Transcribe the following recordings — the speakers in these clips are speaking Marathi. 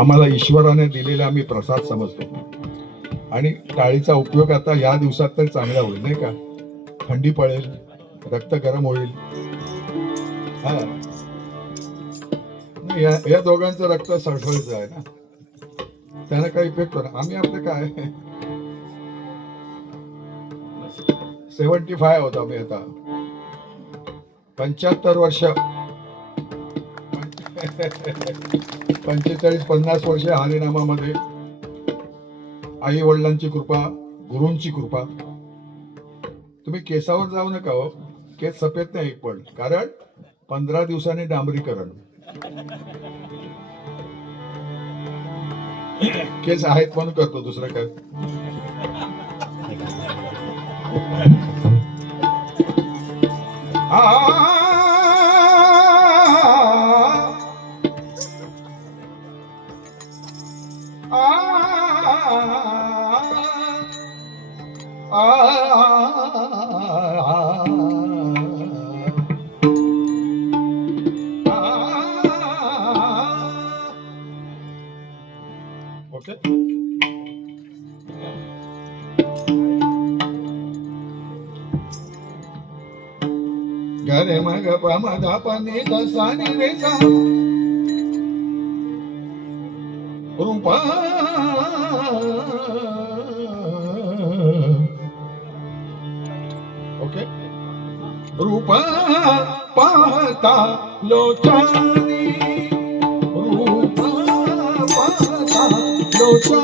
आम्हाला ईश्वराने दिलेला आम्ही प्रसाद समजतो. आणि टाळीचा उपयोग आता या दिवसात तर चांगला होईल नाही का? थंडी पडेल रक्त गरम होईल. हा. या या दोघांचं रक्त सळसळीचं आहे ना? त्याला काही इफेक्ट होणार आम्ही आपलं काय? सेवन्टी फाय होतो आम्ही आता. पंच्याहत्तर वर्ष पंचेचाळीस पन्नास वर्ष हरिनामामध्ये आई वडिलांची कृपा गुरूंची कृपा. तुम्ही केसावर जाऊ नका हो. केस सफेद नाही पण. कारण पंधरा दिवसांनी डांबरीकरण. केस आहेत म्हणून करतो दुसरं काय? हा. Sounds good. Gare maga pamada panita sani reka Rumpa Okay Rupa. Pata lochan so try.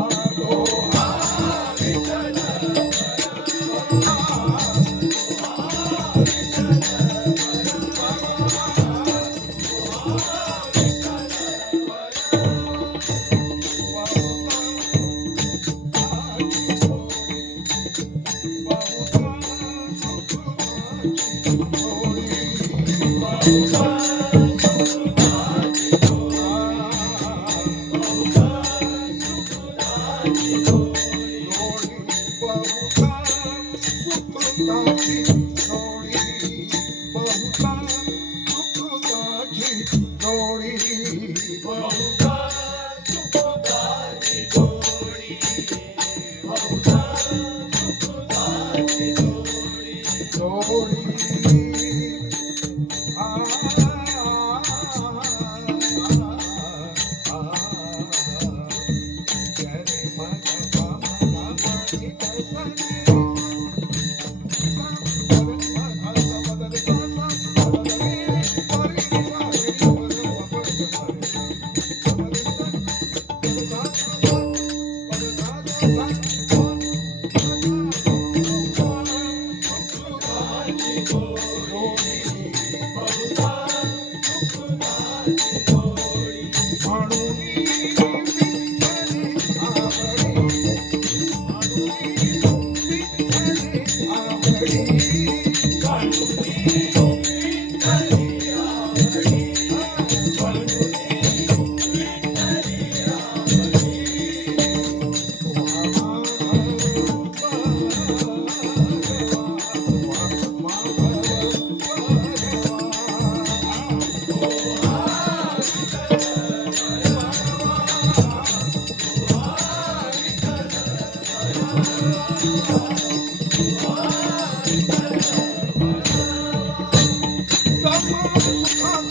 Oh,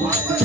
Bye.